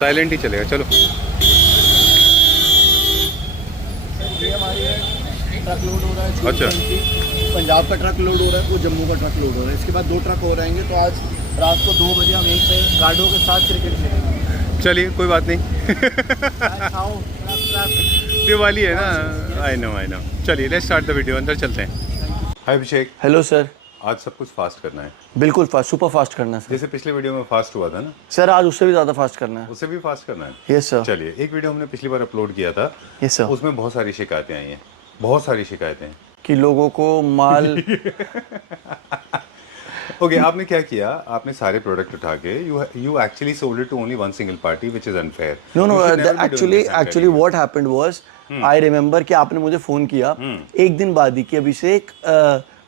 Silent ही चलेगा। चलो ये हमारे ट्रक लोड हो रहा है। अच्छा। पंजाब का ट्रक लोड हो रहा है, वो जम्मू का ट्रक लोड हो रहा है। इसके बाद 2 ट्रक हो रहेंगे, तो आज रात को 2 बजे हम यहीं पे गार्डों के साथ क्रिकेट खेलेंगे। चलिए कोई बात नहीं। दिवाली है ना। I know. चलिए लेट्स स्टार्ट द वीडियो, अंदर चलते हैं। हाय अभिषेक। Hello sir. आज सब कुछ फास्ट करना है। बिल्कुल फास्ट, सुपर फास्ट करना है सर। जैसे पिछले वीडियो में फास्ट हुआ था ना सर, आज उससे भी ज़्यादा फास्ट करना है। उससे भी फास्ट करना है। Yes sir. चलिए, एक वीडियो हमने पिछली बार अपलोड किया था। Yes sir. उसमें बहुत सारी शिकायतें आई हैं, बहुत सारी शिकायतें कि लोगों को माल ओके आपने क्या किया, आपने सारे प्रोडक्ट उठा के you actually sold it to only one single party which is unfair. No actually what happened was, I remember कि आपने मुझे फोन किया एक दिन बाद ही कि अभिषेक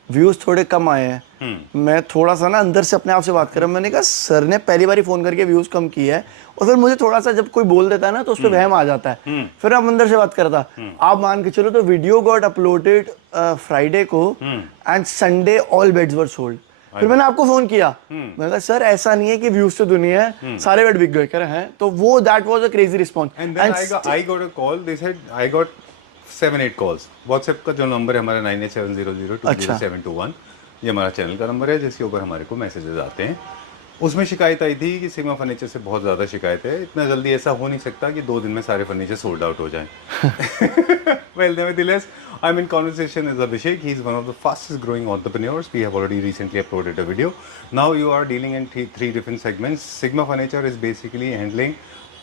व्यूज थोड़े कम आए हैं। मैं थोड़ा सा ना अंदर से अपने आप से बात कर रहा हूँ। मैंने कहा सर ने पहली बार फोन करके व्यूज कम किया है, और फिर मुझे थोड़ा सा जब कोई बोल देता है ना तो उस पर वहम आ जाता है। फिर हम अंदर से बात करता, आप मान के चलो तो वीडियो गॉट अपलोडेड फ्राइडे को and Sunday all beds were sold. फिर मैंने आपको फोन किया, मैंने कहा सर ऐसा नहीं है कि व्यूज से दुनिया है, सारे बेड बिक गए। कह रहे हैं तो वो that was a crazy response. And I got a call, they said I got 7-8 calls. WhatsApp का जो नंबर है हमारा 9870020721, ये हमारा चैनल का नंबर है जिसके ऊपर हमारे को मैसेजेस आते हैं। उसमें शिकायत आई थी कि सिग्मा फर्नीचर से बहुत ज़्यादा शिकायत है, इतना जल्दी ऐसा हो नहीं सकता कि 2 दिन में सारे फर्नीचर सोल्ड आउट हो जाएं। Well, nevertheless, I'm in conversation with Abhishek. He's one of the fastest growing entrepreneurs. We have already recently uploaded a video. Now you are dealing in three different segments. Sigma Furniture is basically handling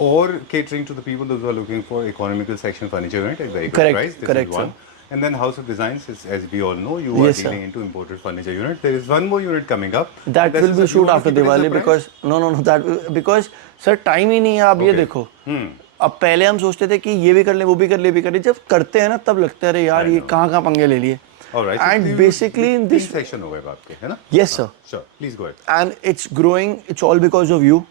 or catering to the people those who are looking for economical section furniture unit at very good price. This is one. And then House of Designs is, as we all know, you are dealing into imported furniture unit. There is one more unit coming up. That will be shoot after Diwali because no that because sir time ही नहीं है। आप ये देखो, अब पहले हम सोचते थे कि ये भी कर ले वो भी कर ले भी कर ले, जब करते हैं ना तब लगता है अरे यार ये कहाँ पंगे ले लिए। And basically in this section हो गए आपके, है ना? Yes sir. Sure, please go ahead. And it's growing. It's all because of you.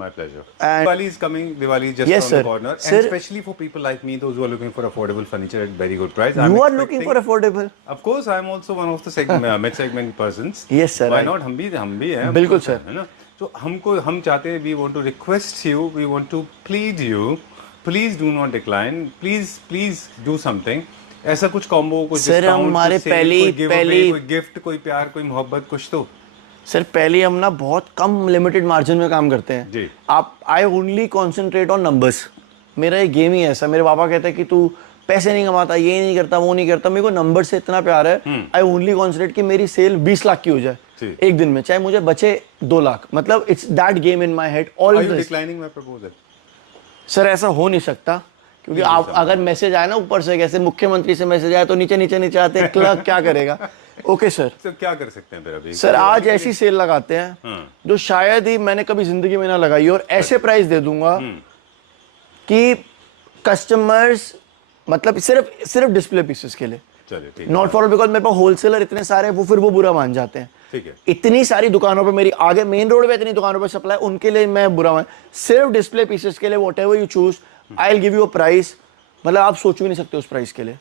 My pleasure. And Diwali is coming. Diwali is just around the corner, and especially for people like me, those who are looking for affordable furniture at very good price. You are looking for affordable. Of course, I am also one of the mid-segment persons. Yes sir. Why not? हम भी हैं. बिल्कुल sir. है ना? तो हम चाहते हैं, we want to request you, we want to plead you, please do not decline, please do something. ऐसा कुछ कॉम्बो, कुछ डिस्काउंट, हमारे कोई गिफ्ट, कोई प्यार, कोई मोहब्बत, कुछ तो सर। पहले हम ना बहुत कम लिमिटेड मार्जिन में काम करते हैं जी। आप I only concentrate on numbers. मेरा ये गेम ही ऐसा, मेरे पापा कहते हैं कि तू पैसे नहीं कमाता, ये नहीं करता, वो नहीं करता। मेरे को नंबर से इतना प्यार है, आई ओनली कॉन्सेंट्रेट कि मेरी सेल 20 लाख की हो जाए एक दिन में, चाहे मुझे बचे 2 लाख। मतलब it's that game in my head always. Sir ऐसा हो नहीं सकता, क्योंकि आप अगर मैसेज आए ना ऊपर से, कैसे मुख्यमंत्री से मैसेज आए तो नीचे आते क्लर्क क्या करेगा। ओके सर, क्या कर सकते हैं फिर अभी? सर आज ऐसी सेल लगाते हैं जो शायद ही मैंने कभी जिंदगी में ना लगाई, और ऐसे प्राइस दे दूंगा कि कस्टमर्स मतलब सिर्फ डिस्प्ले पीसेस के लिए, नॉट फॉर बिकॉज मेरे पास होलसेलर इतने सारे हैं, वो बुरा मान जाते हैं। ठीक है। इतनी सारी दुकानों पे मेरी आगे मेन रोड पे इतनी दुकानों पे सप्लाई, उनके लिए मैं बुरा मान, सिर्फ डिस्प्ले पीसेस के लिए whatever you choose I will give you a price. मतलब आप सोच भी नहीं सकते उस प्राइस के लिए।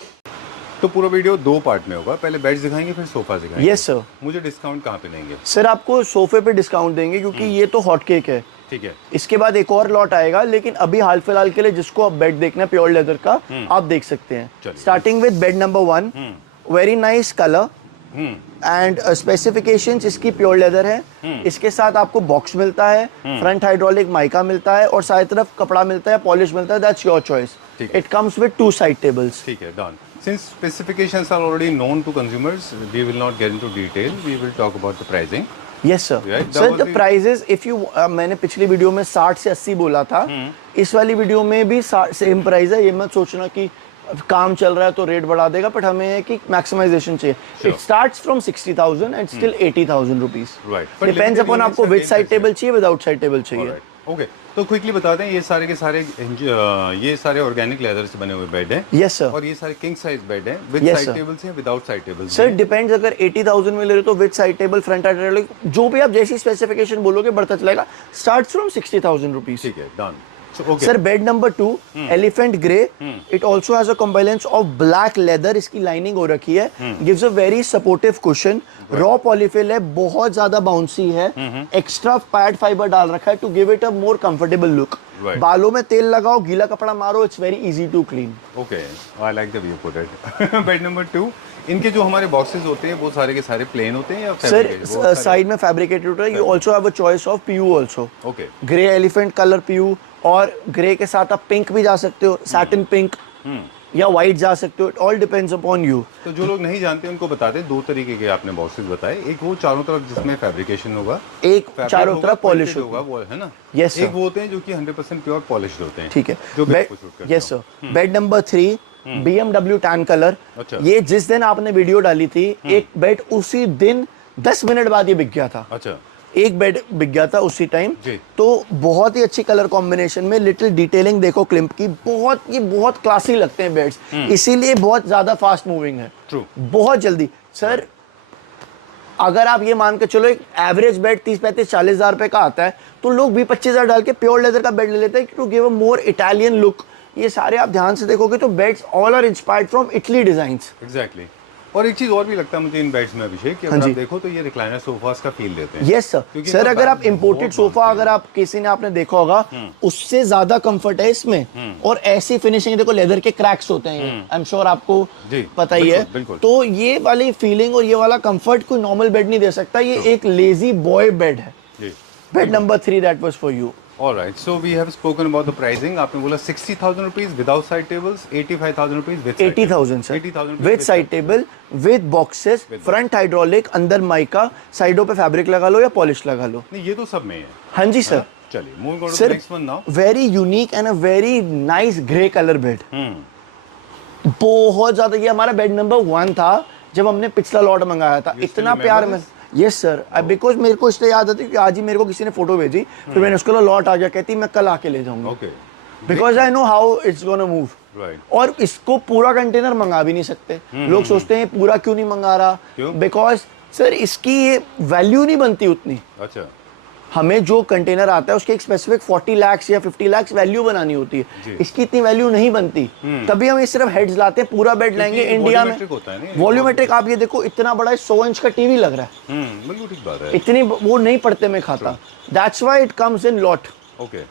तो पूरा वीडियो 2 पार्ट में होगा, पहले बेड्स दिखाएंगे फिर सोफा दिखाएंगे। Yes sir. मुझे डिस्काउंट कहाँ पे देंगे? सर आपको सोफे पे डिस्काउंट देंगे, क्योंकि ये तो हॉट केक है। ठीक है। इसके बाद एक और लॉट आएगा, लेकिन अभी हाल फिलहाल के लिए जिसको अब बेड देखना है प्योर लेदर का, आप देख सकते हैं। Starting with bed number 1, very nice colour and specifications इसकी प्योर लेदर है। इसके साथ आपको बॉक्स मिलता है, फ्रंट हाइड्रोलिक माइका मिलता है, और सारी तरफ कपड़ा मिलता है, पॉलिश मिलता है। That's your choice. It comes with 2 side tables. ठीक है, done. Since specifications are already known to consumers, we will not get into detail. We will talk about the pricing. Yes sir. Sir, the prices if you मैंने पिछली video में 60 से 80 बोला था, इस वाली वीडियो में भी सेम प्राइस है। ये मत सोचना कि काम चल रहा है तो रेट बढ़ा देगा, बट हमें है कि मैक्सिमाइजेशन चाहिए। It starts from 60,000 and still 80,000 rupees. Depends upon आपको विद साइड टेबल चाहिए, विदाउट साइड टेबल चाहिए। ओके, तो क्विकली बता दें, ये सारे के सारे ये सारे ऑर्गेनिक लेदर से बने हुए बेड हैं। Yes sir. और ये सारे किंग साइज बेड हैं, विद साइड टेबल्स हैं, without side tables. Sir depends, अगर 80,000 में ले रहे हो तो with side table, front hydraulic, जो भी आप जैसी स्पेसिफिकेशन बोलोगे बढ़ता चलेगा। Starts from 60,000 rupees. ठीक है, done. Okay. Sir bed number 2 elephant grey, it also has a combination of black leather, इसकी लाइनिंग हो रखी है, gives a very supportive cushion, raw polyfill है, बहुत ज्यादा बाउंसी है, एक्स्ट्रा पैड फाइबर डाल रखा है to give it a more comfortable look. बालों में तेल लगाओ, गीला कपड़ा मारो, it's very easy to clean. Okay, I like the way you put it. Bed number 2, इनके जो हमारे बॉक्सेस होते हैं वो सारे के सारे प्लेन होते हैं या सर साइड में फैब्रिकेटेड होता है, you also have a choice of PU also, okay, grey elephant colour PU, और ग्रे के साथ आप पिंक भी जा सकते हो, सैटिन पिंक या व्हाइट जा सकते हो, it all depends upon you. तो जो लोग नहीं जानते उनको बता दें, 2 तरीके के आपने बॉक्सेस बताए, एक वो चारों तरफ जिसमें फैब्रिकेशन होगा, एक चारों तरफ पॉलिश होगा, वो है ना। Yes, sir. एक वो होते हैं जो कि 100% प्योर पॉलिश्ड होते हैं। ठीक है, जो बेड को शूट करते yes sir. Bed number 3 BMW tan colour, अच्छा। ये जिस दिन आपने वीडियो डाली थी, एक बेड उसी दिन 10 मिनट बाद ये बिक गया था। अच्छा, एक बेड बिक गया था उसी टाइम। जी। तो बहुत ही अच्छी कलर कॉम्बिनेशन में, लिटिल डिटेलिंग देखो क्लिम्प की, ये बहुत क्लासी लगते हैं बेड्स, इसीलिए बहुत ज्यादा फास्ट मूविंग है। ट्रू। बहुत जल्दी सर, अगर आप ये मान के चलो एक एवरेज बेड 30-35-40 हजार रुपए का आता है, तो लोग 20-25 हजार डाल के प्योर लेदर का बेड ले लेते हैं to give a more Italian look. ये सारे आप ध्यान से देखोगे तो beds all are inspired from Italy designs. Exactly. और एक चीज और भी लगता है मुझे इन बेड्स में अभिषेक, कि अगर आप देखो तो ये रिक्लाइनर सोफास का फील देते हैं। Yes sir. सर अगर आप इंपोर्टेड सोफा, अगर आप किसी ने आपने देखा होगा, उससे ज्यादा कंफर्ट है इसमें, और ऐसी फिनिशिंग देखो, लेदर के क्रैक्स होते हैं, आई एम श्योर आपको पता ही है। बिल्कुल। तो ये वाली फीलिंग और ये वाला कंफर्ट कोई नॉर्मल बेड नहीं दे सकता, ये एक लेजी बॉय बेड है। Bed number 3 that was for you. Alright, so we have spoken about the pricing. आपने बोला 60,000 rupees without side tables, 85,000 rupees with 80,000 sir, 80,000 with side table, with boxes, front hydraulic, अंदर mica, साइडों पे fabric लगा लो या polish लगा लो। नहीं, ये तो सब में है। हाँ जी सर। चलिए, moving on to the sir next one now. Very unique and a very nice grey colour bed, बहुत ज्यादा। ये हमारा बेड नंबर 1 था जब हमने पिछला लॉट मंगाया था, इतना प्यार में। यस सर, बिकॉज मेरे को इसलिए याद आती है कि आज ही मेरे को किसी ने फोटो भेजी, फिर मैंने उसको लॉट आ गया, कहती मैं कल आके ले जाऊंगा, because I know how it's gonna move. और इसको पूरा कंटेनर मंगा भी नहीं सकते। लोग सोचते हैं पूरा क्यों नहीं मंगा रहा, बिकॉज सर इसकी ये वैल्यू नहीं बनती उतनी। अच्छा, हमें जो कंटेनर आता है उसके एक स्पेसिफिक 40 लाख या 50 लाख वैल्यू बनानी होती है, इसकी इतनी वैल्यू नहीं बनती। तभी हम ये सिर्फ हेड्स लाते हैं, पूरा बेड लाएंगे इंडिया में। वॉल्यूमेट्रिक आप ये देखो, इतना बड़ा 100 इंच का टीवी लग रहा है, बिल्कुल ठीक बात है। इतनी वो नहीं पड़ते में खाता, that's why it comes in lot. Okay,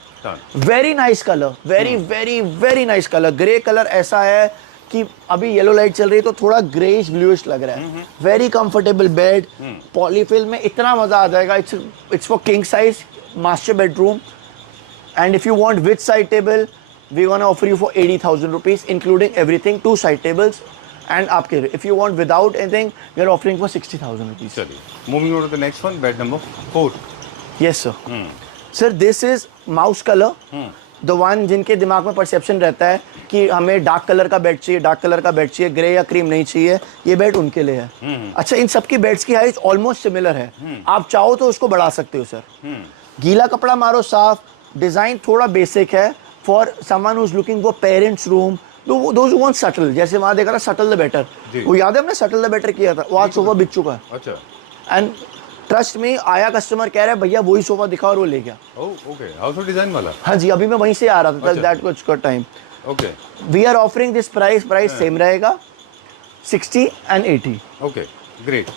very nice colour, very very very nice colour. Grey colour ऐसा है कि अभी येलो लाइट चल रही है तो थोड़ा ग्रेइश ब्लूइश लग रहा है। वेरी कंफर्टेबल बेड, पॉलीफिल में इतना मजा आ जाएगा। It's for king size master bedroom, and if you want with side table we gonna offer you for 80,000 rupees including everything, 2 side tables, and आपके if you want without anything we are offering for 60,000 rupees. चलिए, moving on to the next one, bed number 4। Yes sir. Sir this is mouse colour, the one जिनके दिमाग में perception रहता है कि हमें dark colour का बेड चाहिए, डार्क कलर का बेड चाहिए, ग्रे या क्रीम नहीं चाहिए, ये बेड उनके लिए है। अच्छा, इन सबकी बेड्स की हाइट ऑलमोस्ट सिमिलर है, आप चाहो तो उसको बढ़ा सकते हो सर। गीला कपड़ा मारो साफ, डिजाइन थोड़ा बेसिक है for someone who is looking for parents room, those who want subtle, जैसे वहां देखा था सटल द बेटर, वो याद है हमने सटल द बेटर किया था, वो आज सोफा बिक चुका है। अच्छा, एंड ट्रस्ट में आया कस्टमर कह रहा है भैया वही सोफा दिखा, और वो ले गया। ओके, हाउस ऑफ डिजाइन वाला। हाँ जी, अभी मैं वहीं से आ रहा था, that was good time. Okay, we are offering this price same रहेगा, 60 and 80। Okay, great.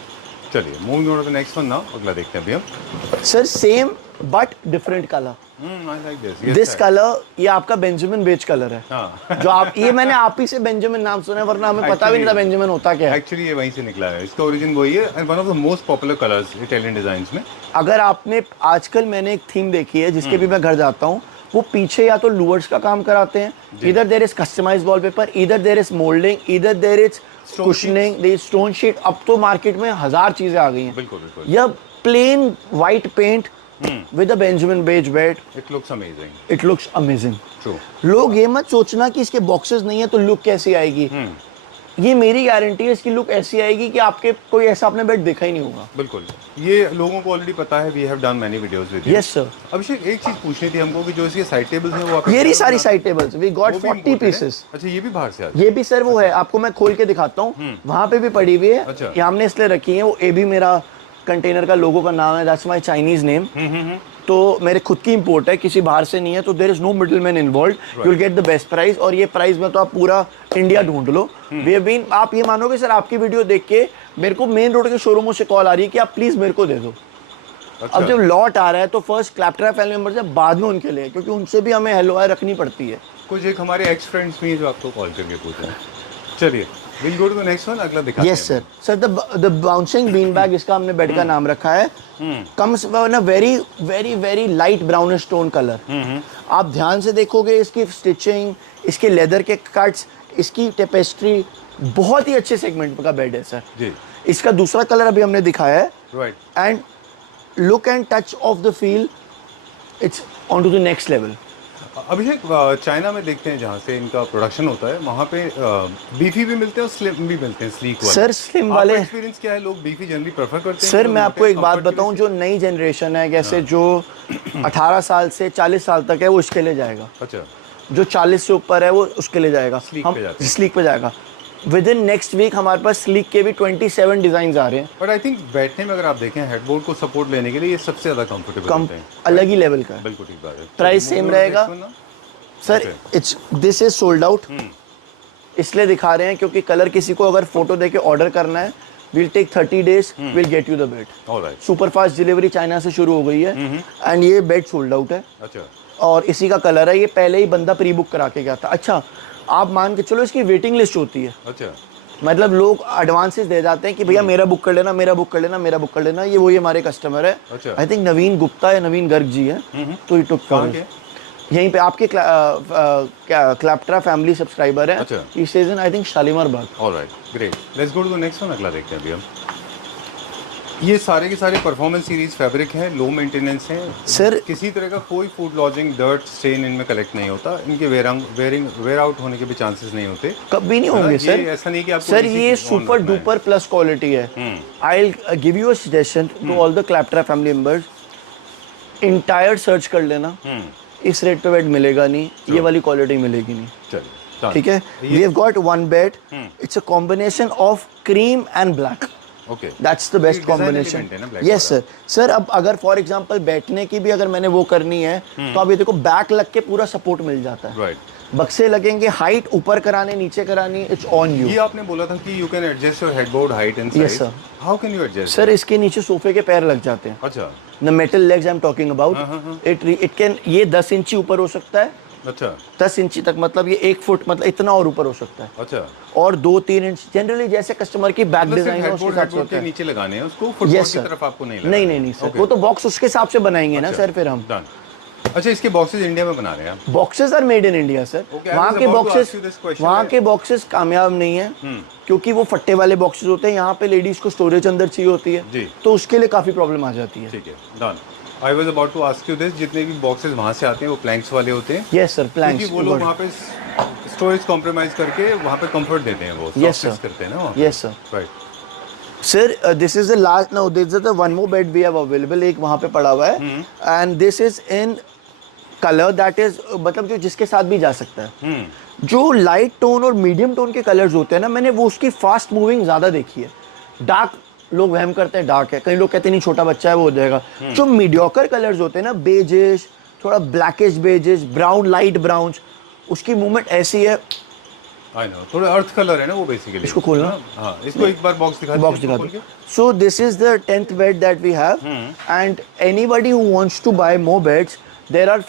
चलिए, moving on to the next one now, अगला देखते हैं अभी हम। Sir same but different colour. I like this colour, ये आपका बेंजामिन बेज कलर है। जो आप, ये मैंने आप ही से बेंजामिन नाम सुना है, वरना हमें पता भी नहीं था बेंजामिन होता क्या है। एक्चुअली ये वहीं से निकला है, इसका ओरिजिन वही है, and one of the most popular colours Italian designs में। अगर आपने आजकल मैंने एक थीम देखी है जिसके भी मैं घर जाता हूँ, वो पीछे या तो लूवर्स का काम कराते हैं, इधर देयर इज कस्टमाइज्ड वॉलपेपर, इधर देयर इज मोल्डिंग, इधर there is cushioning, there is stone sheet. अब तो मार्केट में 1000 चीजें आ गई हैं। बिल्कुल बिल्कुल। यह plain white paint with a Benjamin beige bed, it looks amazing, it looks amazing। true। लोग ये मत सोचना कि इसके बॉक्सेस नहीं है तो लुक कैसी आएगी, ये मेरी गारंटी है, इसकी लुक ऐसी आएगी कि आपके कोई ऐसा आपने बेड देखा ही नहीं होगा। बिल्कुल, ये लोगों को ऑलरेडी पता है, we have done many videos with you. Yes sir. Abhishek, एक चीज पूछनी थी हमको कि जो इसके साइड टेबल्स हैं वो आप, ये रही सारी side tables, we got 40 pieces. अच्छा, ये भी बाहर से आते हैं? ये भी सर वो है, आपको मैं खोल के दिखाता हूँ, वहां पे भी पड़ी हुई है। अच्छा। ये हमने इसलिए रखी है, वो ए भी मेरा कंटेनर का लोगो का नाम है, दैट्स माय चाइनीज नेम। तो मेरे खुद की इंपोर्ट है, किसी बाहर से नहीं है, तो there is no middle man involve, you will get the best price. और ये प्राइस में तो आप पूरा इंडिया ढूंढ लो। वी हैव बीन, आप ये मानोगे सर, आपकी वीडियो देख के मेरे को मेन रोड के शोरूमों से कॉल आ रही है कि आप प्लीज मेरे को दे दो। अच्छा। अब जब लॉट आ रहा है तो फर्स्ट क्लैप्टरा फैमिली मेंबर्स है, बाद में उनके लिए, क्योंकि उनसे भी हमें हेलो हाय रखनी पड़ती है। कुछ एक हमारे एक्स फ्रेंड्स भी हैं जो आपको कॉल करके पूछ रहे हैं। चलिए will go to the next one, अगला दिखाते हैं। Yes sir. Sir the bouncing bean bag, इसका हमने बेड का नाम रखा है। Comes in a very very very light brownish tone colour. आप ध्यान से देखोगे इसकी स्टिचिंग, इसके लेदर के कट्स, इसकी टेपेस्ट्री, बहुत ही अच्छे सेगमेंट का बेड है सर जी। इसका दूसरा कलर अभी हमने दिखाया है। Right. And look and touch of the feel, it's on to the next level. Abhishek, China में देखते हैं जहाँ से इनका प्रोडक्शन होता है, वहाँ पे बीफी भी मिलते हैं और स्लिम भी मिलते हैं, स्लीक वाले। सर स्लिम वाले एक्सपीरियंस क्या है, लोग बीफी जनरली प्रेफर करते हैं? सर मैं आपको एक बात बताऊं, जो नई जनरेशन है, जैसे जो 18 साल से 40 साल तक है, वो इसके लिए जाएगा। अच्छा। जो 40 से ऊपर है वो उसके लिए जाएगा। स्लीक हम पे जाते हैं। स्लीक पे जाएगा। विद इन नेक्स्ट वीक हमारे पास स्लीक के भी 27 डिजाइन आ रहे हैं। बट आई थिंक बैठने में अगर आप देखें हेडबोर्ड को सपोर्ट लेने के लिए ये सबसे ज़्यादा कंफर्टेबल होते हैं। अलग ही लेवल का है। बिल्कुल ठीक बात है। प्राइस सेम रहेगा sir. It's this is sold out, इसलिए दिखा रहे हैं क्योंकि कलर किसी को अगर फोटो देके ऑर्डर करना है, will take 30 days, will get you the bed. Alright. Super fast delivery China से शुरू हो गई है। एंड ये बेड सोल्ड आउट है। अच्छा। और इसी का कलर है। ये पहले ही बंदा प्री बुक करा के गया था। अच्छा, आप मान के चलो इसकी वेटिंग लिस्ट होती है। अच्छा। मतलब लोग एडवांसेस दे जाते हैं कि भैया मेरा बुक कर लेना, मेरा बुक कर लेना, मेरा बुक कर लेना। ये वही हमारे कस्टमर है। अच्छा। आई थिंक नवीन गुप्ता या नवीन गर्ग जी है, तो ये टुक यहीं पे आपके क्लैप्टरा फैमिली सब्सक्राइबर है। अच्छा। He stays in I think Shalimar Bagh. Alright, great. Let's go to the next one, अगला देखते हैं अभी हम। ये सारे के सारे परफॉर्मेंस सीरीज फैब्रिक हैं, लो मेंटेनेंस हैं सर। किसी तरह का कोई फूड लॉजिंग, डर्ट, स्टेन इनमें कलेक्ट नहीं होता। इनके वेयर आउट होने के भी चांसेस नहीं होते, कभी नहीं होंगे सर। ऐसा नहीं कि आपको सर ये सुपर डुपर प्लस क्वालिटी है। I will give you a suggestion to all the Claptrap family members, entire search कर लेना, इस रेट पे बेड मिलेगा नहीं, ये वाली क्वालिटी मिलेगी नहीं। चलिए ठीक है। We have got one bed, it's a combination of cream and black. Okay, that's the best combination. Yes sir. Sir अब अगर फॉर एग्जांपल बैठने की भी अगर मैंने वो करनी है, तो अब ये देखो बैक लग के पूरा सपोर्ट मिल जाता है। राइट। बक्से लगेंगे, हाइट ऊपर कराने नीचे करानी, इट्स ऑन यू। ये आपने बोला था कि you can adjust your headboard height and size. Yes, sir. How can you adjust? Sir इसके नीचे सोफे के पैर लग जाते हैं। अच्छा। The metal legs I am talking about, it can, ये 10 इंची ऊपर हो सकता है। अच्छा। 10 इंची तक, मतलब ये 1 फुट, मतलब इतना और ऊपर हो सकता है। अच्छा। और 2-3 इंच जनरली जैसे कस्टमर की बैक डिजाइन है उसके हिसाब से होता है। नीचे लगाने हैं उसको, फुटबॉल की तरफ आपको नहीं लगाना। नहीं सर, वो तो बॉक्स उसके हिसाब से बनाएंगे ना सर फिर हम। डन। अच्छा, इसके बॉक्सेस इंडिया में बना रहे हैं आप? Boxes are made in India sir. वहाँ के बॉक्सेस कामयाब नहीं है, क्योंकि वो फट्टे वाले बॉक्सेस होते हैं। यहाँ पे लेडीज को स्टोरेज अंदर चाहिए होती है, तो उसके लिए काफी प्रॉब्लम आ जाती है। ठीक है, done. I was about to ask you this, जितने भी बॉक्सेस वहाँ से आते हैं वो प्लैंक्स वाले होते हैं? Yes sir, planks. क्योंकि वो लोग वहाँ पे स्टोरेज कॉम्प्रोमाइज करके वहाँ पे कंफर्ट देते हैं, वो सॉफ्टनेस करते हैं ना वहाँ पे। Yes sir. Right sir, this is the last, no this is the one more bed we have available. एक वहाँ पे पड़ा हुआ है, and this is in colour that is, मतलब जो जिसके साथ भी जा सकता है। जो लाइट टोन और मीडियम टोन के कलर्स होते हैं ना, मैंने वो उसकी फास्ट मूविंग ज्यादा देखी है। डार्क लोग वहम करते हैं डार्क है, कई लोग कहते हैं नहीं छोटा बच्चा है वो हो जाएगा। जो मीडियोकर कलर्स होते हैं ना, बेजिश, थोड़ा blackish beigish, brown, light brown, उसकी मूवमेंट ऐसी है। आई नो, थोड़ा अर्थ कलर है ना वो बेसिकली। इसको खोलना, हाँ, इसको एक बार बॉक्स दिखा दो। So this is the 10th bed that we have, and anybody who wants to buy more beds, there are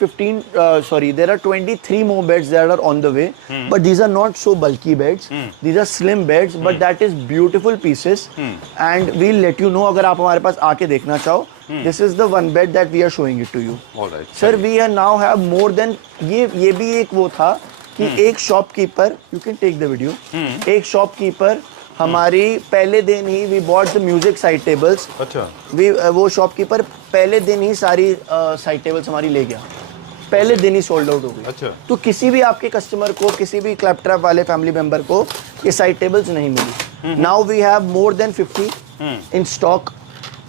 23 more beds that are on the way, but these are not so bulky beds. These are slim beds, but that is beautiful pieces, and we'll let you know अगर आप हमारे पास आके देखना चाहो। This is the one bed that we are showing it to you. Alright. Sir, we are now have more than, ये भी एक वो था कि एक shopkeeper, you can take the video, एक शॉपकीपर हमारी पहले दिन ही we bought the music side tables. अच्छा। वो शॉपकीपर पहले दिन ही सारी साइड टेबल्स हमारी ले गया, पहले दिन ही सोल्ड आउट हो गई। अच्छा। तो किसी भी आपके कस्टमर को, किसी भी क्लैप्टरा वाले फैमिली मेंबर को ये साइड टेबल्स नहीं मिली। Now we have more than 50 in stock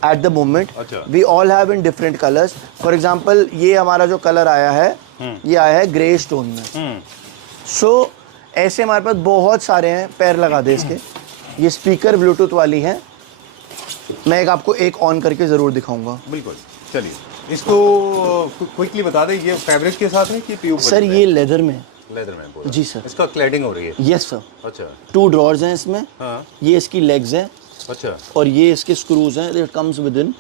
at the moment. We all have in different colours. For example ये हमारा जो कलर आया है, ये आया है ग्रे स्टोन में। सो ऐसे हमारे पास बहुत सारे हैं। पैर लगा दे इसके। ये स्पीकर ब्लूटूथ वाली है। मैं आपको एक ऑन करके ज़रूर दिखाऊंगा। बिल्कुल, चलिए इसको क्विकली बता दें, ये फैब्रिक के साथ है कि पीयू सर ये लेदर में लेदर में पूरा? जी सर। इसका क्लैडिंग हो रही है? Yes sir. अच्छा 2 ड्रॉर्स हैं इसमें। हाँ ये इसकी लेग्स हैं अच्छा और ये इसके स्क्रूज हैं। It comes with in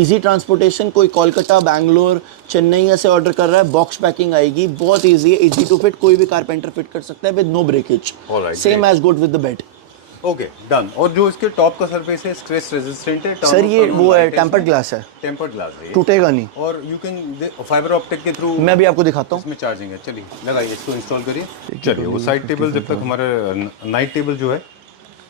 easy transportation. कोई कोलकाता, बैंगलोर, चेन्नई ऐसे ऑर्डर कर रहा है, बॉक्स पैकिंग आएगी, बहुत इजी है, इजी टू फिट, कोई भी कारपेंटर फिट कर सकता है with no breakage. Alright, same as good with the bed. Okay done. और जो इसके टॉप का सरफेस है स्क्रैच रेजिस्टेंट है? सर ये वो है, टेम्पर्ड ग्लास है, टेम्पर्ड ग्लास है ये। टूटेगा नहीं। और यू कैन फाइबर ऑप्टिक के थ्रू मैं भी आपको दिखाता हूँ। इसमें चार्जिंग है। चलिए लगाइए इसको, इंस्टॉल करिए। चलिए वो साइड टेबल जब तक हमारा नाइट टेबल जो है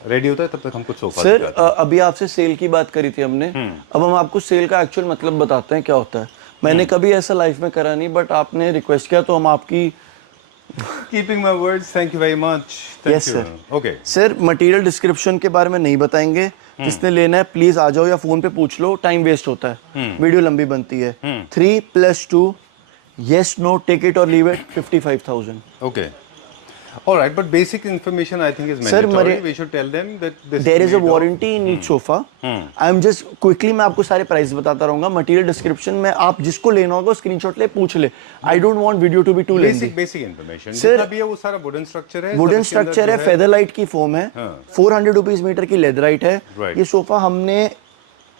रेडी होता है तब तक हम कुछ सोफा सर अभी आपसे सेल की बात करी थी हमने, अब हम आपको सेल का एक्चुअल मतलब बताते हैं क्या होता है। मैंने कभी ऐसा लाइफ में करा नहीं, बट आपने रिक्वेस्ट किया तो हम आपकी keeping my words, thank you very much. Yes sir. Okay sir material description के बारे में नहीं बताएंगे, जिसने लेना है प्लीज आ जाओ या फोन पे पूछ लो, टाइम वेस्ट होता है, वीडियो लंबी बनती है। 3+2 yes no take it or leave it 55,000। Okay alright, but basic information I think is Sir, mandatory. We should tell them that this there is a warranty in each sofa. I am just quickly मैं आपको सारे price बताता रहूंगा। Material description में आप जिसको लेना होगा स्क्रीनशॉट ले, पूछ ले। I don't want video to be too lengthy. Basic information Sir, जितना भी है वो सारा वुडन स्ट्रक्चर है। वुडन स्ट्रक्चर है, फेदरलाइट की फोम है, 400 रुपीज मीटर की लेदराइट है। Right. ये सोफा हमने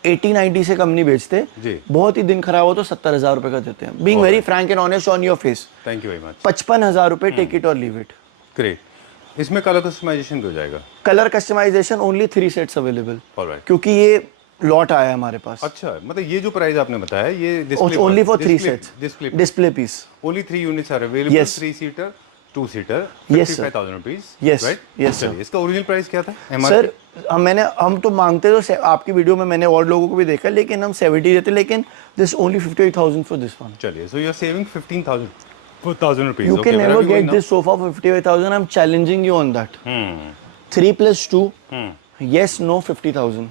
80-90 से कम नहीं बेचते जी। बहुत ही दिन खराब हो तो 70,000 रुपए का देते हैं। Being very frank and honest on your face. Thank you very much. 55,000 रुपए, take it or leave it. Great. इसमें कलर कस्टमाइजेशन भी हो जाएगा? Colour customisation only 3 sets available, alright. क्योंकि ये लॉट आया है हमारे पास। अच्छा, मतलब ये जो प्राइस आपने बताया ये display only for 3 sets, display display piece. Only 3 units are available. Yes. 3 seater 2 seater Yes, sir. 55,000 rupees. Yes, yes, sir. इसका ओरिजिनल प्राइस क्या था? सर हम तो मांगते तो आपकी वीडियो में मैंने और लोगों को भी देखा, लेकिन हम 70 देते, लेकिन this only 58,000 for this one. चलिए, so you are saving 15,000 rupees. You can never get this sofa for 55,000. I'm challenging you on that. 3+2 yes no 50,000।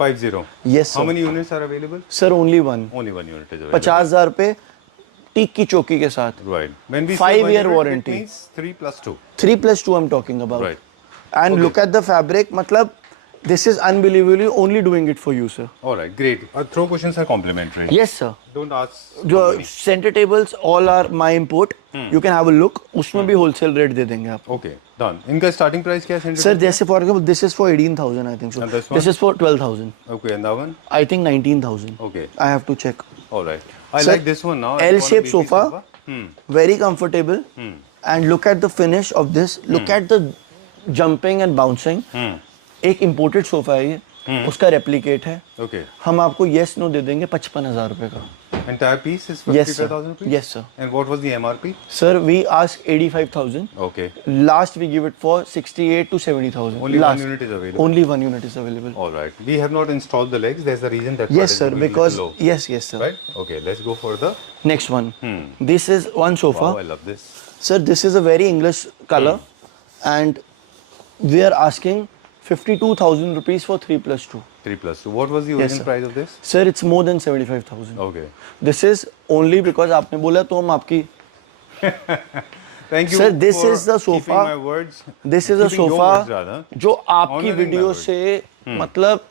50। Yes How sir। many units are available? Sir only one। Only one unit is available। 50,000 रुपए teak की चौकी के साथ। Right। When we 5 say one year unit, it warranty। means 3+2। 3+2 I'm talking about। Right। And look at the fabric, मतलब this is unbelievably only doing it for you sir। Alright, great। Throw questions are complimentary। Yes sir। Don't ask जो company। Centre tables all are my import, you can have a look, उसमें भी wholesale rate दे देंगे आप। Okay, done। इनका starting price क्या है? Sir जैसे for example this is for 18,000 I think so, And this one? This is for 12,000, Okay, and that one? I think 19,000। Okay, I have to check. alright। I Sir, like this one now। L shape sofa, very comfortable, and look at the finish of this, look at the jumping and bouncing। एक imported sofa है ये, उसका replicate है। Okay। हम आपको yes no दे देंगे 55,000 रुपए का। Entire piece is Yes, sir. 55,000 rupees? Yes, sir. And what was the MRP? Sir, we ask 85,000. Okay, Last we give it for 68 to 70,000. only Last. one unit is available? Only one unit is available. Alright, we have not installed the legs, there's a reason that Yes, part sir. is going Because low. yes, sir. Right? Okay, let's go for the... Next one. This is one sofa. Wow, I love this. Sir, this is a very English color, and we are asking 52,000 rupees for 3+2. 3+2. What was the Yes, original sir. price of this? Sir, it's more than 75,000. Okay. This is only because आपने बोला तो हम आपकी. Thank you Sir, this for is the sofa. keeping my words. This is a Keeping your sofa words rather. जो आपकी Honoring my video words. से मतलब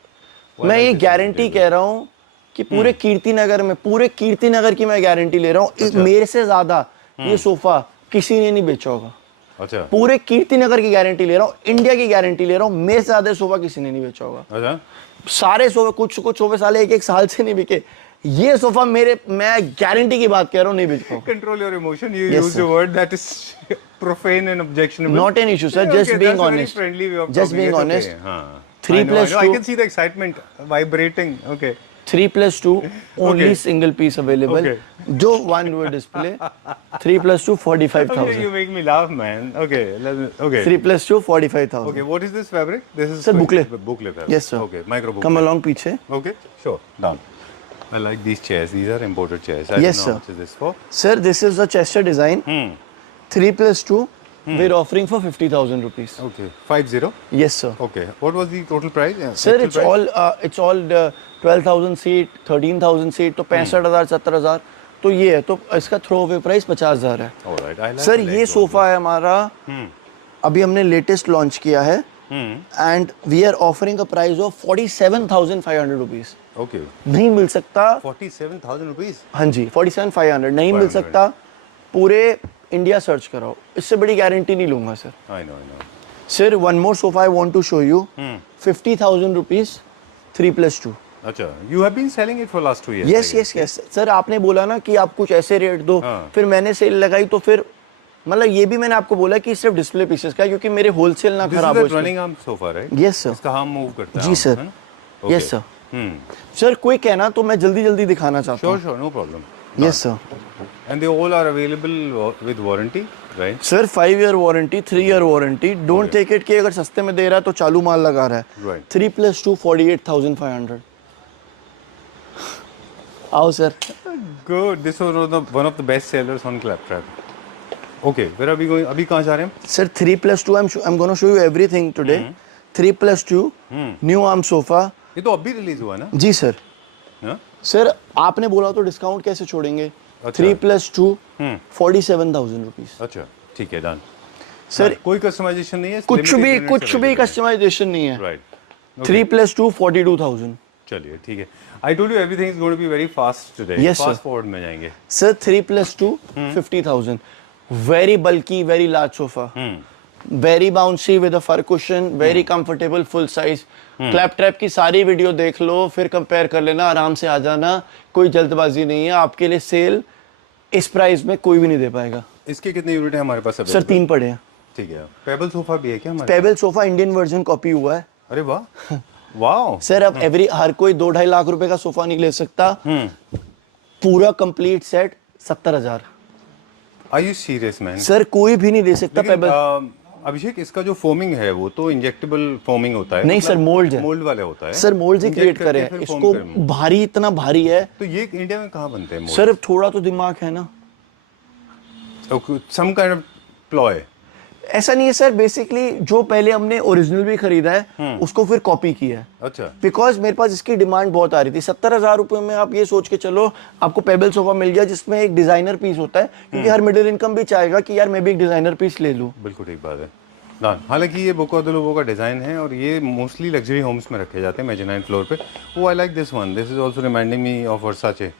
Well, मैं I ये just गारंटी wanted कह रहा हूँ कि पूरे कीर्तिनगर में, पूरे कीर्तिनगर की मैं गारंटी ले रहा हूँ, मेरे से ज्यादा ये सोफा किसी ने नहीं बेचा होगा। अच्छा। पूरे कीर्तिनगर की गारंटी ले रहा हूँ, इंडिया की गारंटी ले रहा हूँ, मेरे से ज्यादा सोफा किसी ने नहीं बेचा होगा। अच्छा। सारे सोफे, कुछ सोफे साले एक साल से नहीं बिके, ये सोफा मैं गारंटी की बात कह रहा हूँ, नहीं बिक पाऊँ। Control your emotion. You Yes, use sir. a word that is profane and objectionable. Not an issue, sir. Yeah, Just okay, being that's a very honest. friendly way of Just talking. being It's honest. okay. हाँ. 3 I know, plus I know. I 2. can see the excitement vibrating. Okay. 3+2 only Okay. single piece available. Okay. जो one way display. 3+2 Okay, 45,000. you make me laugh, man. Okay. Okay. 3+2 45,000. Okay. What is this fabric? This is Sir, boucle. Boucle fabric. Yes, sir. Okay. Micro boucle. Come along पीछे. Okay. Sure. Down. I like these chairs. These are imported chairs. I Yes, don't know how sir. much is this for. Sir, this is the Chester design. 3+2. We're offering for 50,000 rupees. Okay. 50. Yes, sir. Okay. What was the total price? Yeah, Sir, actual it's all 12,000 seat, 13,000 seat, तो 65,000 70,000, तो ये है, तो इसका throw away price 50,000 है। Alright. I like sir the ये legs sofa है हमारा, अभी हमने लेटेस्ट लॉन्च किया है, and we are offering a price of 47,500 rupees. Okay, नहीं मिल सकता। 47,000 रुपीज। हाँ जी, 47,500 नहीं मिल 500 सकता। पूरे इंडिया सर्च कराओ, इससे बड़ी गारंटी नहीं लूंगा sir. I know, I know. Sir one more sofa I want to show you, 50,000 rupees 3+2। अच्छा, you have been selling it for last 2 years? Yes yes yes sir, आपने बोला ना कि आप कुछ ऐसे रेट दो, हाँ। फिर मैंने सेल लगाई, तो फिर मतलब ये भी मैंने आपको बोला कि सिर्फ डिस्प्ले पीसेस का है, क्योंकि मेरे होलसेल ना दिस खराब इज हो the running arm sofa, right? Yes sir. इसका हम मूव करता है। जी सर, यस सर। सर कोई कहना तो मैं जल्दी जल्दी दिखाना चाहता श्योर हूँ। Sure, no problem. Yes sir. And they all are available with warranty, right? Sir 5 year warranty, 3 year warranty. Don't take it कि अगर सस्ते में दे रहा है तो चालू माल लगा रहा है। Right. 3+2 48,500। आओ sir. Good. This was one of the best sellers on Claptrap. Okay, where are we going? अभी कहाँ जा रहे हैं? Sir 3+2 I'm gonna show you everything today। 3+2 new arm sofa. ये तो अभी रिलीज हुआ ना? जी सर। हाँ? सर आपने बोला तो डिस्काउंट कैसे छोड़ेंगे? अच्छा। 3+2 47,000 रुपीज। अच्छा, ठीक है, डन। सर कोई कस्टमाइजेशन नहीं है? कुछ भी कस्टमाइजेशन नहीं है। राइट। 3+2 42,000। चलिए, ठीक है। I told you everything is going to be very fast today. Yes, fast sir. forward में जाएंगे। Sir 3+2 50,000। Very bulky, very large sofa, very bouncy with a fur cushion, very comfortable, full size. Clap trap की सारी video देख लो, फिर compare कर लेना, आराम से आ जाना, कोई जल्दबाजी नहीं है। आपके लिए सेल इस प्राइस में कोई भी नहीं दे पाएगा। इसके कितने यूनिट है हमारे पास? सर 3 पड़े हैं। ठीक है। पेबल सोफा भी है क्या हमारे? Payable sofa Indian version copy हुआ है। अरे वाह, वाह। सर अब हर कोई 2-2.5 लाख रुपए का सोफा नहीं ले सकता। पूरा complete set 70,000। Are you serious, man? Sir कोई भी नहीं ले सकता लेकिन, पेबल। अभिषेक, इसका जो फोमिंग है वो तो इंजेक्टेबल फोमिंग होता है? नहीं सर, मोल्ड है। मोल्ड वाले होता है सर मोल्ड से Inject क्रिएट करके करे फिर इसको। foam करें। भारी, इतना भारी है। तो ये इंडिया में कहाँ बनते हैं मोल्ड? सर थोड़ा तो दिमाग है ना। Some kind of ploy. ऐसा नहीं है सर, बेसिकली जो पहले हमने ओरिजिनल भी खरीदा है उसको फिर कॉपी किया है। अच्छा। बिकॉज मेरे पास इसकी डिमांड बहुत आ रही थी। 70,000 रुपए में आप ये सोच के चलो, आपको पेबल सोफा मिल गया जिसमें एक डिजाइनर पीस होता है, क्योंकि हर मिडिल इनकम भी चाहेगा कि यार मैं भी एक डिजाइनर पीस ले लूं। बिल्कुल ठीक बात है। डन। हालांकि ये बोको द लोबो का डिजाइन है और ये मोस्टली लग्जरी होम्स में रखे जाते हैं, मेजेनाइन फ्लोर पे। वो I like this one, this is also reminding me of Versace.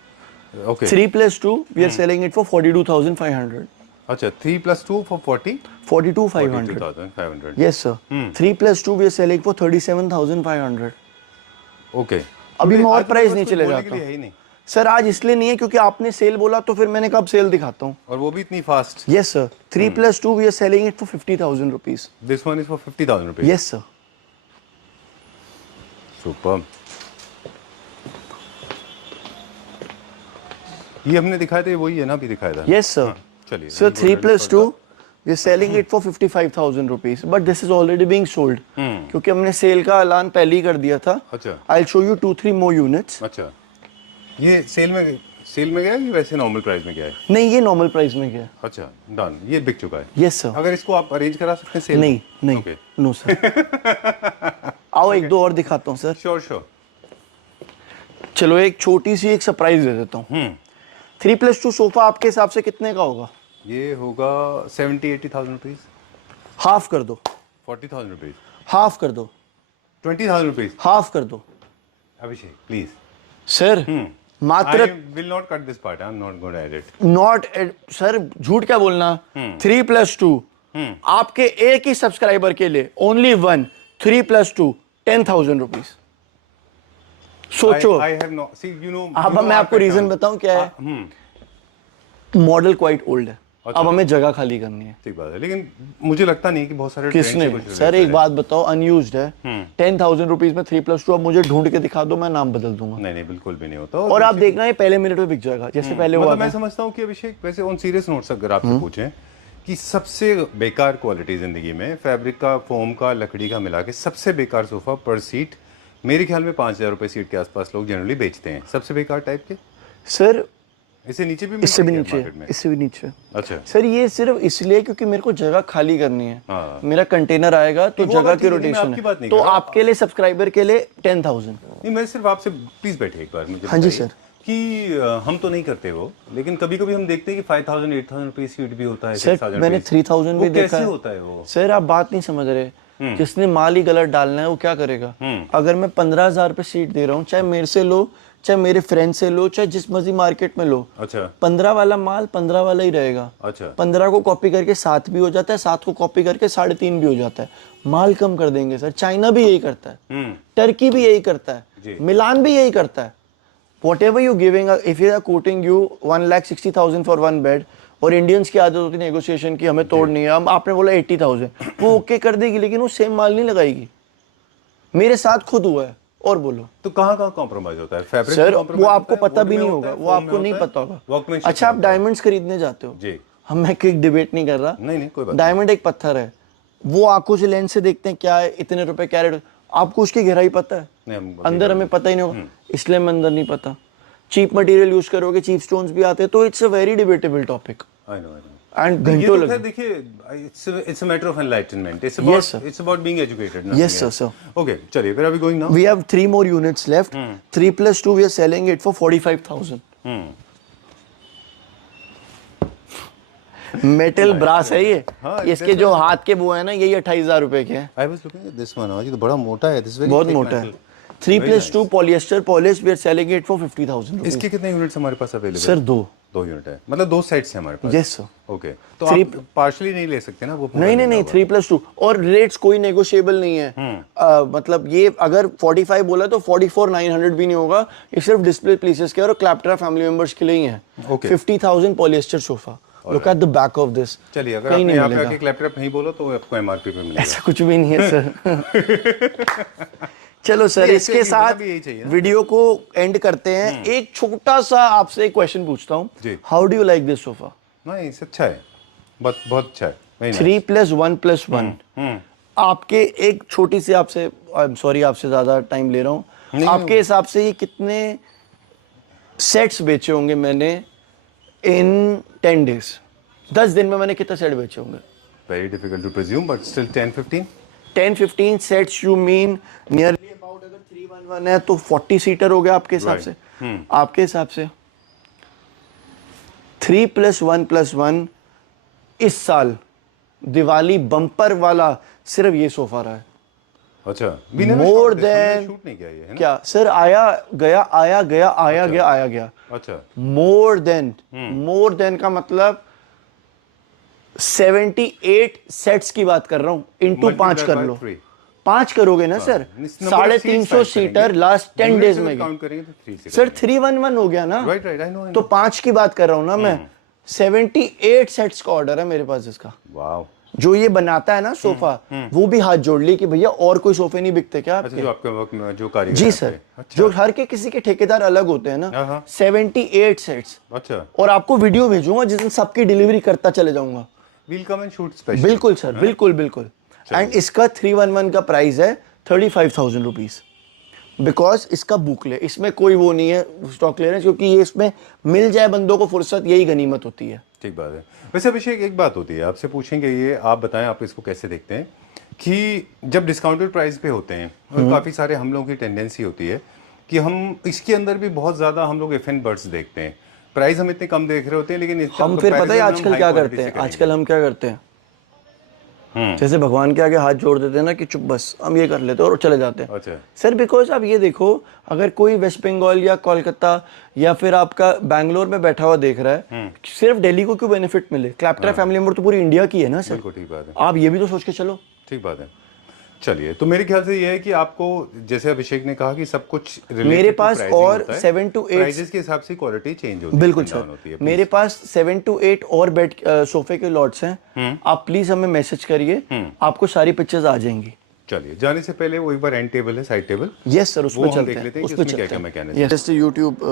Okay. 3+2 we are selling it for 42,500। अच्छा, 3+2 for 42,500। 42,500। Yes sir। 3+2 we are selling for 37,500। Okay. अभी मैं और आज तो प्राइस बस नहीं कुछ चले बोलने जाता के लिए है हूँ। ही नहीं। सर आज इसलिए नहीं है क्योंकि आपने सेल बोला, तो फिर मैंने कब सेल दिखाता हूँ। और वो भी इतनी fast. Yes sir। 3+2 we are selling it for 50,000 rupees। This one is for 50,000 rupees. Yes sir। Super. ये हमने दिखाया था, वही है ना, अभी दिखाया था। Yes sir। हाँ, चलिए। Sir 3+2 we are selling it for 55,000 rupees, but this is already being sold। क्योंकि हमने सेल का ऐलान पहले ही कर दिया था। अच्छा। I'll show you 2-3 more units। अच्छा, ये सेल में गया कि वैसे नॉर्मल प्राइस में गया है? नहीं, ये नॉर्मल प्राइस में गया। अच्छा, डन। ये बिक चुका है? Yes sir। अगर इसको आप अरेंज करा सकते हैं सेल? नहीं नहीं, ओके। No sir. आओ एक दो और दिखाता हूँ सर। Sure sure. चलो एक छोटी सी एक सरप्राइज दे देता हूँ। 3+2 सोफा आपके हिसाब से कितने का होगा? ये होगा 70,000-80,000 रुपीज। हाफ कर दो। 40,000 रुपीज। हाफ कर दो। 20,000 रुपीज। हाफ कर दो। अभिषेक प्लीज। सर मात्र I will not cut this part. I'm not going to edit. Not sir, झूठ क्या बोलना। 3+2 आपके एक ही सब्सक्राइबर के लिए, ओनली वन। 3+2 10,000 रुपीज। सोचो। I have no. See, you know. अब मैं आपको रीजन बताऊं क्या है। मॉडल क्वाइट ओल्ड है। अच्छा। अब हमें जगह खाली करनी है। ठीक बात है, लेकिन मुझे लगता नहीं कि बहुत सारे किसने? trends से कुछ सर related एक बात बताओ, अनयूज्ड है। 10,000 रुपीज में 3+2 अब मुझे ढूंढ के दिखा दो, मैं नाम बदल दूंगा। है। नहीं बिल्कुल भी नहीं होता। और आप देखना ये पहले मिनट में बिक जाएगा, जैसे पहले हुआ मतलब मैं था। समझता हूँ कि अभिषेक, वैसे ऑन सीरियस नोट्स अगर आपसे पूछें कि सबसे बेकार क्वालिटी जिंदगी में फैब्रिक का, फोम का, लकड़ी का मिला के सबसे बेकार सोफा पर सीट मेरे ख्याल में 5,000 रुपए सीट के आसपास लोग जनरली बेचते हैं। सबसे बेकार टाइप के। सर इससे नीचे भी इससे भी मिलते हैं नीचे, मार्केट में? इससे भी नीचे। अच्छा। सर ये सिर्फ इसलिए क्योंकि मेरे को जगह खाली करनी है। हाँ। मेरा कंटेनर आएगा तो वो जगह बात की ठीक है, मैं रोटेशन आपकी बात है। नहीं तो कर रहा। आपके लिए, सब्सक्राइबर के लिए 10,000। नहीं, मैं सिर्फ आपसे प्लीज बैठे एक बार, मुझे हाँ जी बताइए सर। कि हम तो नहीं करते वो, लेकिन कभी कभी हम देखते हैं कि 5,000 8,000 रुपीज सीट भी होता है। सर 6,000 मैंने रुपीज। 3,000 भी वो देखा कैसे है। होता है वो? सर आप बात नहीं समझ रहे। जिसने माल ही गलत डालना है वो क्या करेगा? अगर मैं 15,000 पे सीट दे रहा हूँ, चाहे मेरे से लो, चाहे मेरे फ्रेंड से लो, चाहे जिस मर्जी मार्केट में लो, अच्छा 15 वाला माल 15 वाला ही रहेगा। अच्छा 15 को कॉपी करके 7 भी हो जाता है, 7 को कॉपी करके 3.5 भी हो जाता है। माल कम कर देंगे सर। चाइना भी यही करता है, टर्की भी यही करता है, मिलान भी यही करता है। Whatever you giving, if they are quoting you 1,60,000 for one bed, और इंडियंस की आदत होती है नेगोशिएशन की, हमें तोड़नी है, हम आपने बोला 80,000, वो ओके कर देगी, लेकिन वो सेम माल नहीं लगाएगी। मेरे साथ खुद हुआ है। और बोलो तो कहाँ कॉम्प्रोमाइज होता है? फैब्रिक सर वो आपको पता भी नहीं होगा, वो आपको नहीं पता होगा। अच्छा आप डायमंड्स खरीदने जाते हो जी, हम मैं कोई डिबेट नहीं कर रहा, नहीं कोई बात। डायमंड एक पत्थर है, वो आंखों से लेंस से देखते हैं क्या है, इतने रुपए कैरेट, आपको उसकी गहराई पता है, अंदर हमें पता ही नहीं होगा, इसलिए हमें अंदर नहीं पता। चीप मटेरियल यूज करोगे, चीप स्टोन्स भी आते हैं, तो it's a very debatable topic. I know and घंटों लगे। देखिए it's a matter of enlightenment, Yes, sir. It's about being educated. Yes, sir. Okay चलिए, where are we going now? We have 3 more units left. 3+2 we are selling it for 45,000. Metal brass है ये। हाँ, इसके जो हाथ के वो है ना, यही 28,000 रुपए के हैं। I was looking at this one, ये तो बड़ा मोटा है, दिस वेरी बहुत मोटा है। 3+2 polyester polish, we are selling it for 50,000 rupees. इसके कितने यूनिट्स हमारे पास अवेलेबल? सर 2 यूनिट है, मतलब 2 सेट्स हैं हमारे पास। Yes sir. ओके, तो आप पार्शली नहीं ले सकते ना वो? नहीं 3+2, और रेट्स कोई नेगोशिएबल नहीं है। मतलब ये अगर 45 बोला तो 44,900 भी नहीं होगा। ये सिर्फ डिस्प्ले पीसेस के और क्लैप्टरा फैमिली मेंबर्स के लिए ही है। 50,000 polyester sofa. Look at the back of this. चलिए, अगर आपने यहाँ पे आके क्लैप्टरा नहीं बोला तो आपको एमआरपी पे मिलेगा। ऐसा कुछ भी नहीं है सर। चलो सर, इसके साथ वीडियो को एंड करते हैं। एक छोटा सा आपसे एक क्वेश्चन पूछता हूँ, how do you like this sofa? Nice, अच्छा है, बहुत अच्छा है। 3+1+1 आपके एक छोटी सी आपसे, आई एम सॉरी आपसे ज्यादा टाइम ले रहा हूँ, आपके हिसाब से ये कितने सेट्स बेचे होंगे मैंने इन 10 डेज? 10 दिन में मैंने कितने सेट बेचे होंगे? Very difficult to presume, but still 10-15 sets. You mean nearly about, अगर 311 है तो 40 सीटर हो गया आपके हिसाब से? आपके हिसाब से 3+1+1 इस साल दिवाली बम्पर वाला सिर्फ ये सोफा रहा है। अच्छा, मोर देन शूट नहीं किया ये, है ना? क्या सर? आया गया आया गया आया गया आया गया। अच्छा, मोर देन का मतलब 78 सेट्स की बात कर रहा हूं। इंटू 5 कर लो, 5 करोगे ना सर? 350 सीटर लास्ट 10 डेज में सर 311 हो गया ना? Right, I know. तो 5 की बात कर रहा हूं ना मैं। 78 सेट्स का ऑर्डर है मेरे पास इसका। वाओ। जो ये बनाता है ना सोफा, वो भी हाथ जोड़ ली कि भैया और कोई सोफे नहीं बिकते क्या आपके? जो आपके वक्त में जो कारीगर जी सर। अच्छा। जो हर के किसी के ठेकेदार अलग होते हैं ना। 78 सेट्स। अच्छा। और आपको वीडियो भेजूंगा जिस दिन सबकी डिलीवरी करता चले जाऊंगा। We'll come and shoot special. बिल्कुल सर, बिल्कुल। एंड इसका 311 का प्राइस है 35,000 रुपीज, बिकॉज इसका बुक ले, इसमें कोई वो नहीं है स्टॉक क्लियरेंस, क्योंकि ये इसमें मिल जाए बंदों को फुर्सत, यही गनीमत होती है। ठीक बात है। वैसे अभिषेक, एक बात होती है, आपसे पूछेंगे ये, आप बताएं आप इसको कैसे देखते हैं कि जब डिस्काउंटेड प्राइस पे होते हैं, और काफ़ी सारे हम लोगों की टेंडेंसी होती है कि हम इसके अंदर भी बहुत ज़्यादा हम लोग एफ एंड बर्ड्स देखते हैं, प्राइस हम इतने कम देख रहे होते हैं, लेकिन हम फिर पता है आजकल क्या करते हैं? आजकल हम क्या करते हैं, जैसे भगवान के आगे हाथ जोड़ देते हैं ना कि चुप बस हम ये कर लेते हैं और चले जाते हैं। अच्छा। सर बिकॉज आप ये देखो, अगर कोई वेस्ट बंगाल या कोलकाता या फिर आपका बैंगलोर में बैठा हुआ देख रहा है, सिर्फ दिल्ली को क्यों बेनिफिट मिले? क्लैप्टरा फैमिली मेंबर तो पूरी इंडिया की है ना सर। बिल्कुल ठीक बात है। आप ये भी तो सोच के चलो। ठीक बात है। चलिए, तो मेरे ख्याल से ये है कि आपको, जैसे अभिषेक ने कहा कि सब कुछ मेरे पास और 7 to 8 प्राइसेस के हिसाब से क्वालिटी चेंज होती है। बिल्कुल सर, मेरे पास 7 to 8 और बेड सोफे के लॉट्स हैं। आप प्लीज हमें मैसेज करिए, आपको सारी पिक्चर्स आ जाएंगी। चलिए, जाने से पहले वो एक बार एंड टेबल है, साइड टेबल। यस सर, उसमें चलते देख लेते हैं। हैं उसमें क्या क्या mechanism. Yes just YouTube।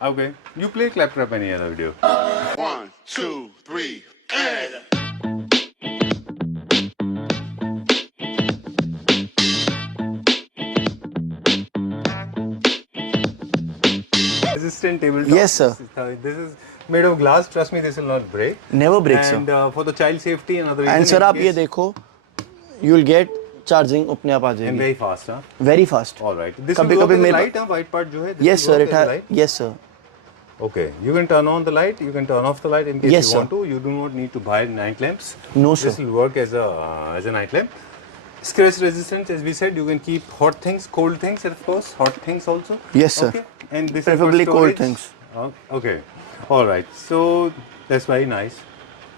Okay, you play Claptrap any other video. 1 2 3 and Resistant tabletop. Yes, sir. This is made of glass. Trust me, this will not break. Never breaks, and for the child safety and other. And sir, आप ये देखो, you will get charging अपने आप आ जाएगी. And very fast, huh? Very fast. All right. This कभी will कभी work as a मेरे light, huh? White part जो है. Yes sir, it has. Yes sir. Okay, you can turn on the light. You can turn off the light in case Yes, you want to. You do not need to buy night lamps. No sir. This will work as a night lamp. Scratch resistant, as we said, you can keep hot things, cold things, of course, hot things also. Yes, sir. Okay. And this Preferably is for cold storage. things. Okay. All right. So that's very nice.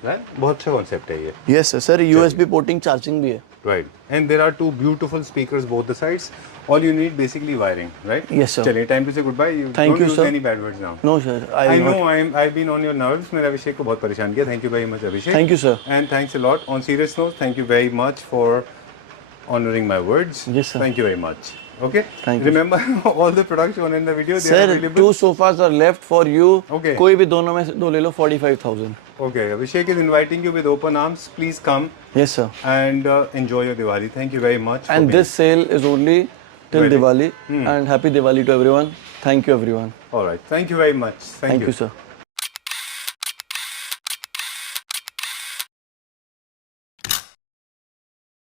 Right? बहुत अच्छा concept है ये. Yes sir, sir USB porting charging भी है. Right. And there are two beautiful speakers both the sides. All you need basically wiring, right? Yes, sir. चलिए, time to say goodbye. You Thank don't you, use sir. any bad words now. No sir, I know I've been on your nerves. मेरा अभिषेक को बहुत परेशान किया. Thank you very much, Abhishek. Thank you, sir. And thanks a lot. On serious note, thank you very much for honoring my words. Yes, sir. Thank you very much. Okay. Thank you. Remember all the products shown in the video. They are Sir, available. 2 sofas are left for you. Okay. कोई भी दोनों में से दो ले लो 45,000. Okay. Abhishek is inviting you with open arms. Please come Yes sir. and enjoy your Diwali. Thank you very much. for And being- this sale is only till Really? Diwali. And happy Diwali to everyone. Thank you everyone. All right. Thank you very much. Thank you sir.